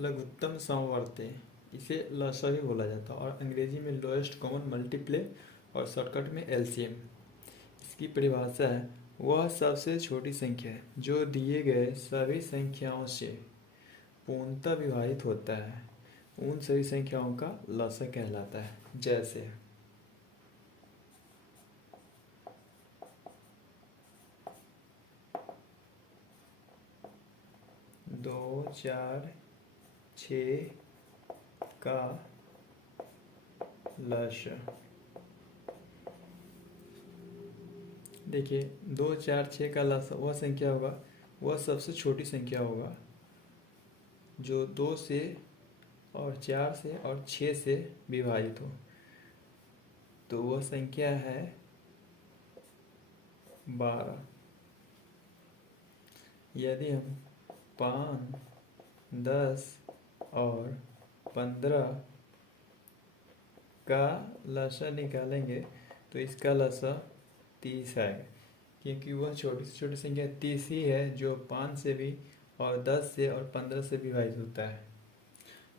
लघुत्तम समवर्ती, इसे लसा भी बोला जाता है और अंग्रेजी में लोएस्ट कॉमन मल्टीप्ले और शॉर्टकट में एलसीएम। इसकी परिभाषा है वह सबसे छोटी संख्या है जो दिए गए सभी संख्याओं से पूर्णतः विभाजित होता है, उन सभी संख्याओं का लसा कहलाता है। जैसे 2, 4, 6 का लसा। देखिए 2, 4, 6 का लसा वह संख्या होगा, वह सबसे छोटी संख्या होगा जो 2 से और 4 से और 6 से विभाजित हो, तो वह संख्या है 12। यदि हम 5, 10 और 15 का लसा निकालेंगे तो इसका लसा 30 है, क्योंकि वह छोटी से छोटी संख्या 30 ही है जो 5 से भी और 10 से और 15 से विभाजित होता है।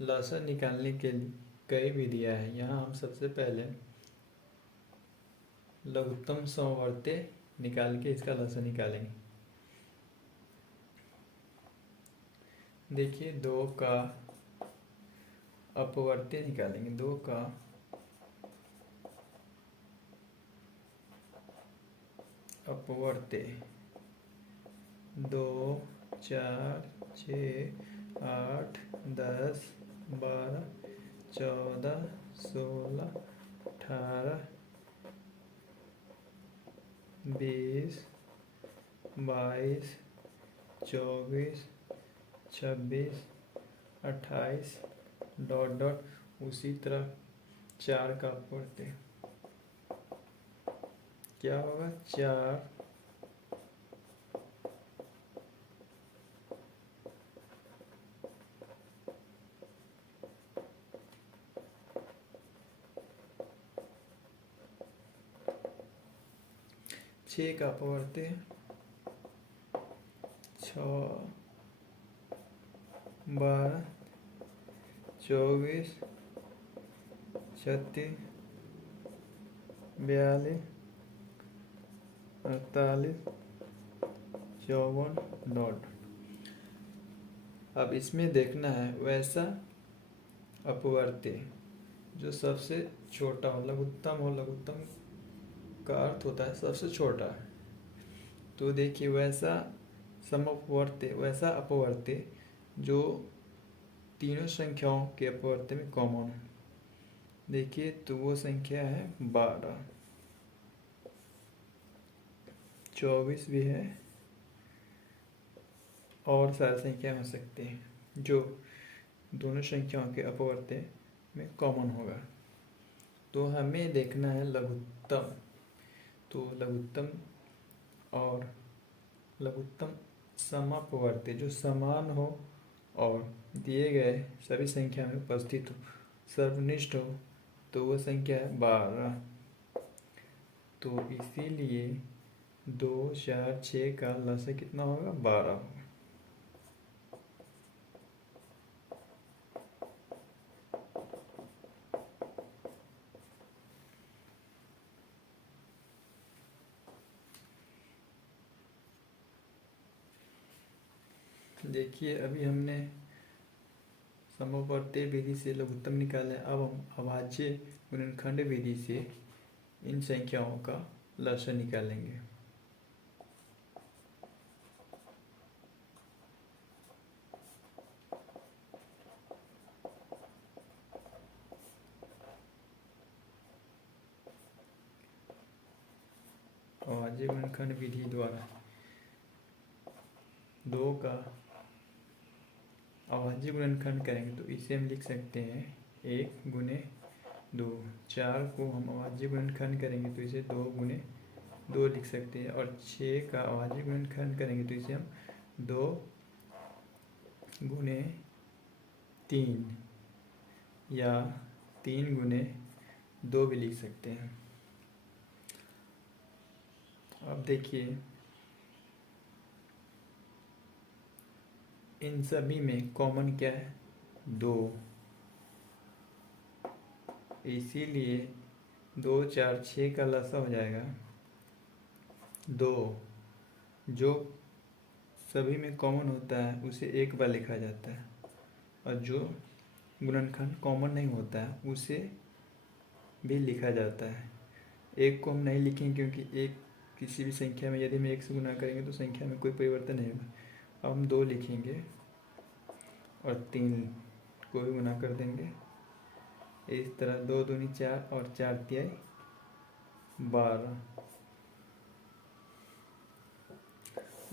लसा निकालने के लिए कई विधियां हैं। यहाँ हम सबसे पहले लघुत्तम समवर्ती निकाल के इसका लसा निकालेंगे। देखिए 2 का अपवर्ती निकालेंगे। 2 का अपवर्ती 2, 4, 6, 8, 10, 12, 14, 16, 18, 20, 22, 24, 26, 28 ... उसी तरह 4 का अपवर्ती क्या होगा? 4, 6 का अपवर्ती 6, 12, 24, 36, 42, 48, 54 ... अब इसमें देखना है वैसा अपवर्ती जो सबसे छोटा हो, लघुत्तम हो। लघुत्तम का अर्थ होता है सबसे छोटा। तो देखिए वैसा समअपवर्ती, वैसा अपवर्ती जो तीनों संख्याओं के अपवर्ती में कॉमन है। देखिए तो वो संख्या है 12, 24 भी है और सारी संख्या हो सकती हैं जो दोनों संख्याओं के अपवर्ती में कॉमन होगा। तो हमें देखना है लघुत्तम। तो लघुत्तम और लघुत्तम समअपवर्ती जो समान हो और दिए गए सभी संख्या में उपस्थित हो, सर्वनिष्ठ हो, तो वह संख्या है 12। तो इसीलिए 2, 4, 6 का लसा कितना होगा? 12 होगा। देखिए अभी हमने समअपवर्ती विधि से लघुत्तम निकाला है। अब हम अभाज्य गुणनखंड विधि से इन संख्याओं का लसा निकालेंगे। अभाज्य गुणनखंड विधि द्वारा 2 का अभाज्य गुणनखंड करेंगे तो इसे हम लिख सकते हैं 1 गुने 2। 4 को हम अभाज्य गुणनखंड करेंगे तो इसे 2 गुने 2 लिख सकते हैं। और 6 का अभाज्य गुणनखंड करेंगे तो इसे हम 2 गुने 3 या 3 गुने 2 भी लिख सकते हैं। अब देखिए इन सभी में कॉमन क्या है? 2, इसीलिए 2 4 6 का लसा हो जाएगा 2। जो सभी में कॉमन होता है उसे एक बार लिखा जाता है, और जो गुणनखंड कॉमन नहीं होता है उसे भी लिखा जाता है। एक को हम नहीं लिखेंगे क्योंकि एक किसी भी संख्या में यदि हम एक से गुना करेंगे तो संख्या में कोई परिवर्तन नहीं होगा। अब हम 2 लिखेंगे और 3 को भी गुना कर देंगे। इस तरह 2 दूनी 4 और 4 तिहाई 12।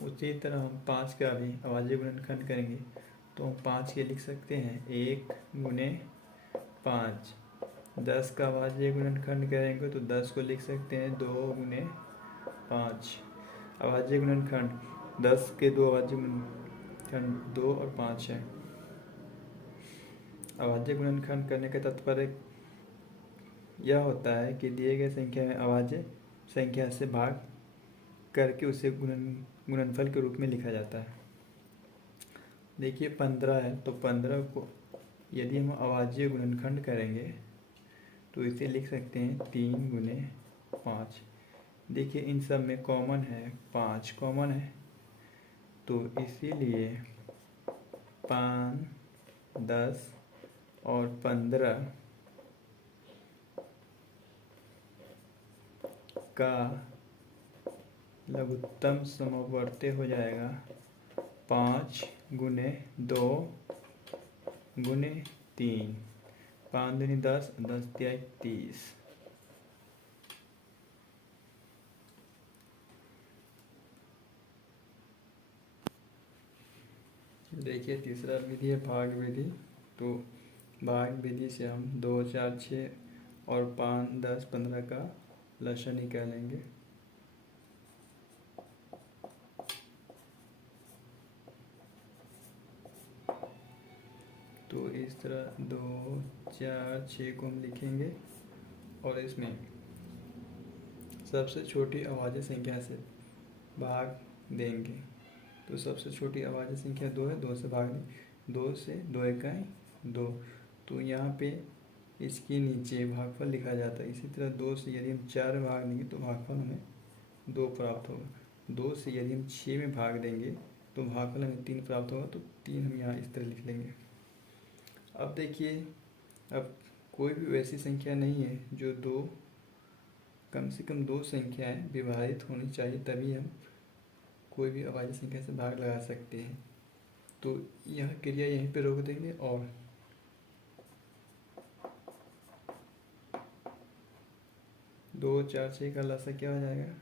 उसी तरह हम 5 का भी अभाज्य गुणनखंड करेंगे तो हम 5 के लिख सकते हैं 1 गुने 5। 10 का अभाज्य गुणनखंड करेंगे तो 10 को लिख सकते हैं 2 गुने 5। अभाज्य गुणनखंड 10 के 2 अभाज्य गुणनखंड 2 और 5 है। अभाज्य गुणनखंड करने का तात्पर्य यह होता है कि दिए गए संख्या में अभाज्य संख्या से भाग करके उसे गुणनफल के रूप में लिखा जाता है। देखिए 15 है तो 15 को यदि हम अभाज्य गुणनखंड करेंगे तो इसे लिख सकते हैं 3 गुने 5। देखिए इन सब में कॉमन है 5 कॉमन है, तो इसीलिए 5, 10 और 15 का लघुत्तम समवर्ती हो जाएगा 5 गुने 2 गुने 3। 5 दूनी 10, 10 तिहाई 30। देखिए तीसरा विधि है भाग विधि। तो भाग विधि से हम 2 4 6 और 5 10 15 का लसा निकालेंगे। तो इस तरह 2 4 6 को हम लिखेंगे और इसमें सबसे छोटी अभाज्य संख्या से भाग देंगे। तो सबसे छोटी अभाज्य संख्या 2 है, 2 से भाग दें। 2 से 2 इकाई 2, तो यहाँ पे इसके नीचे भागफल लिखा जाता है। इसी तरह 2 से यदि हम 4 में भाग देंगे तो भागफल हमें 2 प्राप्त होगा। 2 से यदि हम 6 में भाग देंगे तो भागफल हमें 3 प्राप्त होगा। तो 3 हम यहाँ इस तरह लिख लेंगे। अब देखिए, अब कोई भी वैसी संख्या नहीं है जो कम से कम 2 संख्याएं विभाजित होनी चाहिए, तभी हम कोई भी अभाज्य संख्या से भाग लगा सकते हैं। तो यह क्रिया यहीं पे रोक देंगे और दो 4 6 का लसा क्या हो जाएगा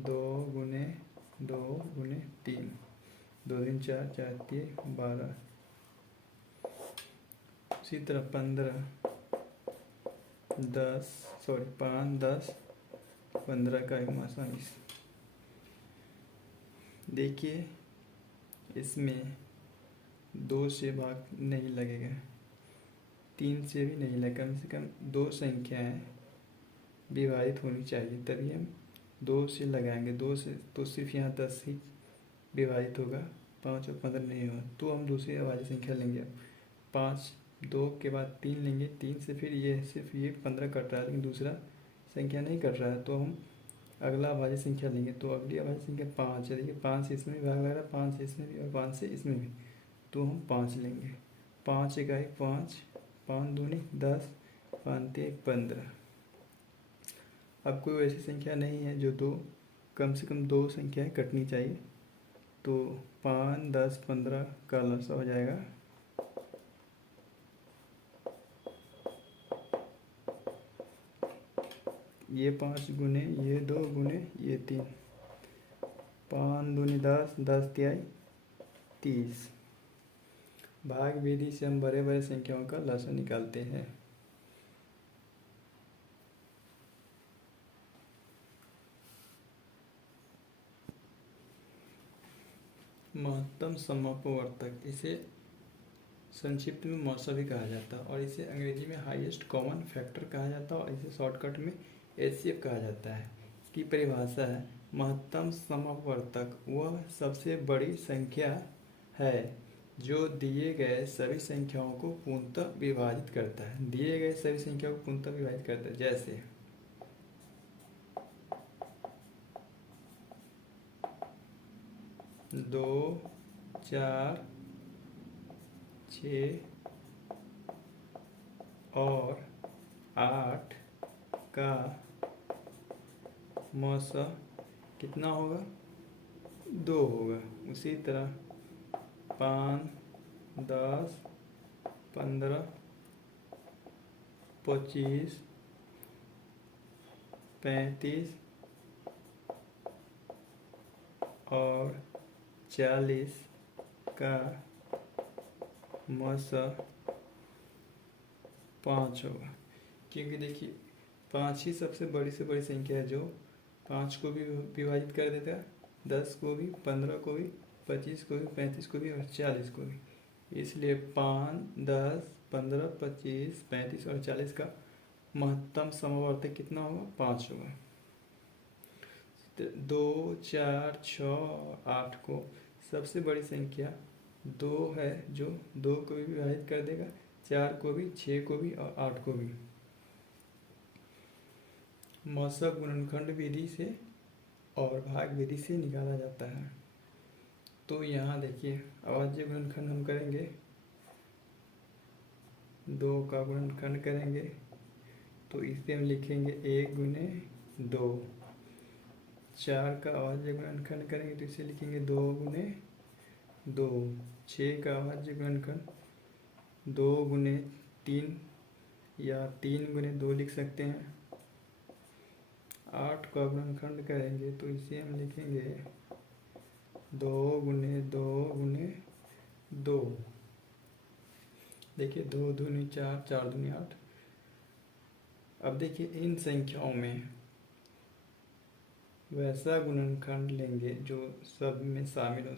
2 गुने 2 गुने 3। 2 दिन 4 4 3 12। इसी तरह 15 10 5 10 15 का 19। देखिए इसमें 2 से भाग नहीं लगेगा, 3 से भी नहीं लगेगा। कम से कम 2 संख्याएं विभाजित होनी चाहिए, तभी हम 2 से लगाएंगे। 2 से तो सिर्फ यहाँ 10 ही विभाजित होगा, 5 और 15 नहीं होगा। तो हम दूसरी अभाज्य संख्या लेंगे। 5 2 के बाद 3 लेंगे, 3 से फिर ये सिर्फ ये 15 कट रहा है लेकिन दूसरा संख्या नहीं कट रहा है, तो हम अगला अभाज्य संख्या लेंगे। तो अगली अभाज्य संख्या 5 है। देखिए 5 से इसमें भी भाग लग रहा है, 5 से इसमें भी और 5 से इसमें भी, तो हम 5 लेंगे। 5 इकाई 5, 5 दूनी 10, 5 तिहाई 15। अब कोई ऐसी संख्या नहीं है जो कम से कम 2 संख्याएं कटनी चाहिए। तो 5 10 15 का लसा हो जाएगा 5 गुने 2 गुने 3। 5 दूनी 10, 10 तिहाई 30। भाग विधि से हम बड़े बड़े संख्याओं का लसा निकालते हैं। महत्तम समापवर्तक, इसे संक्षिप्त में मौसा भी कहा जाता है और इसे अंग्रेजी में हाईएस्ट कॉमन फैक्टर कहा जाता है और इसे शॉर्टकट में एचसीएफ कहा जाता है। इसकी परिभाषा है महत्तम समापवर्तक वह सबसे बड़ी संख्या है जो दिए गए सभी संख्याओं को पूर्णतः विभाजित करता है। दिए गए सभी संख्याओं को पूर्णतः विभाजित करता है, जैसे 2, 4, 6 और 8 का मौसा कितना होगा? 2 होगा। उसी तरह 5, 10, 15, 25, 35 और 40 का मौसा 5 होगा। क्योंकि देखिए 5 ही सबसे बड़ी से बड़ी संख्या है जो 5 को भी विभाजित कर देता है, 10 को भी, 15 को भी, 25 को भी, 35 को भी और 40 को भी। इसलिए 5, 10, 15, 25, 35 और 40 का महत्तम समवर्तक कितना होगा? 5 होगा। 2, 4, 6 और 8 को सबसे बड़ी संख्या 2 है जो 2 को भी विभाजित कर देगा, 4 को भी, 6 को भी और 8 को भी। मौसक गुणनखंड विधि से और भाग विधि से निकाला जाता है। तो यहाँ देखिए अभाज्य गुणनखंड हम करेंगे, 2 का गुणनखंड करेंगे तो इसे हम लिखेंगे 1 गुने 2। 4 का अभाज्य गुणनखंड करेंगे तो इसे लिखेंगे 2 गुने 2। 6 का अभाज्य गुणनखंड 2 गुने 3 या 3 गुने 2 लिख सकते हैं। 8 का गुणनखंड करेंगे तो इसे हम लिखेंगे 2 गुने 2 गुने 2। देखिए 2 दूनी 4, 4 दूनी 8। अब देखिए इन संख्याओं में वैसा गुणनखंड लेंगे जो सब में शामिल हो,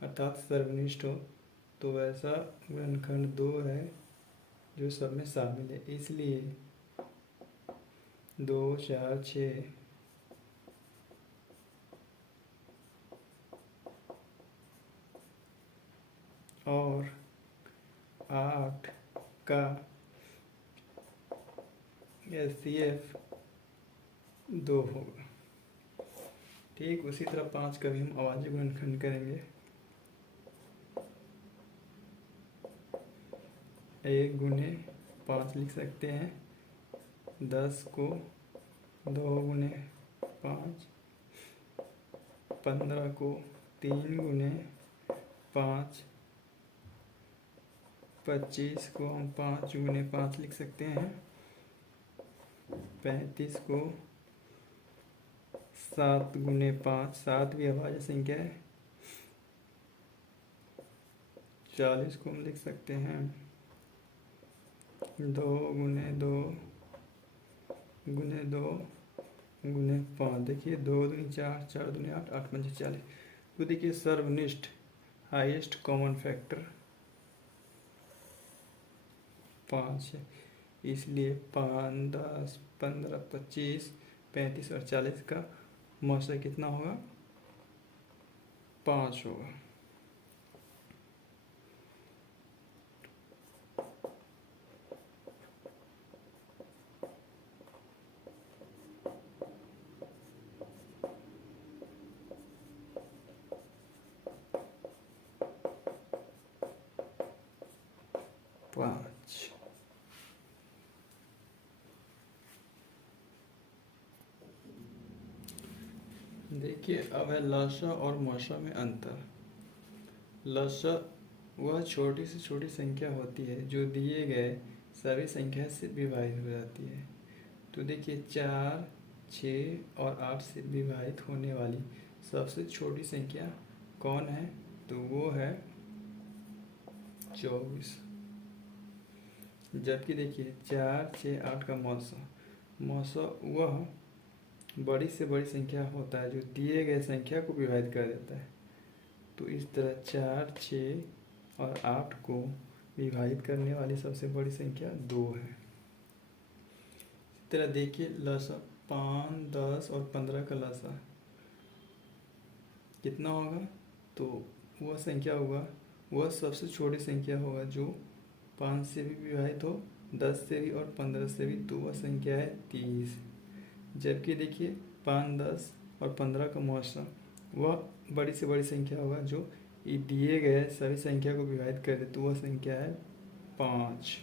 अर्थात सर्वनिष्ठ हो। तो वैसा गुणनखंड 2 है जो सब में शामिल है, इसलिए 2, 4, 6 और 8 का एचसीएफ 2 होगा। ठीक उसी तरह 5 का भी हम अभाज्य गुणनखंड करेंगे। 1 गुने 5 लिख सकते हैं। 10 को 2 गुने 5, 15 को 3 गुने 5, 25 को हम 5 गुने 5 लिख सकते हैं। 35 को 7 गुने 5, 7 भी अभाज्य संख्या है। 40 को हम लिख सकते हैं 2 गुने 2 गुने 2 गुने 5। देखिए 2 दूनी 4, 4 दूनी 8, 8 पंचे 40। तो देखिए सर्वनिष्ठ हाईएस्ट कॉमन फैक्टर 5 है, इसलिए 5, 10, 15, 25, 35 और 40 का मौसा कितना होगा? 5 होगा। देखिए अब है लसा और मौसा में अंतर। लसा वह छोटी से छोटी संख्या होती है जो दिए गए सभी संख्या से विभाजित हो जाती है। तो देखिए 4, 6 और 8 से विभाजित होने वाली सबसे छोटी संख्या कौन है? तो वो है 24। जबकि देखिए 4, 6, 8 का मौसा वह बड़ी से बड़ी संख्या होता है जो दिए गए संख्या को विभाजित कर देता है। तो इस तरह 4, 6 और 8 को विभाजित करने वाली सबसे बड़ी संख्या 2 है। इस तरह देखिए लसा 5, 10 और 15 का लसा कितना होगा? तो वह संख्या होगा वह सबसे छोटी संख्या होगा जो 5 से भी विभाजित हो, 10 से भी और 15 से भी, तो वह संख्या है 30। जबकि देखिए 5, 10 और 15 का मौसा वह बड़ी से बड़ी संख्या होगा जो दिए गए सभी संख्या को विभाजित कर दे, तो वह संख्या है 5।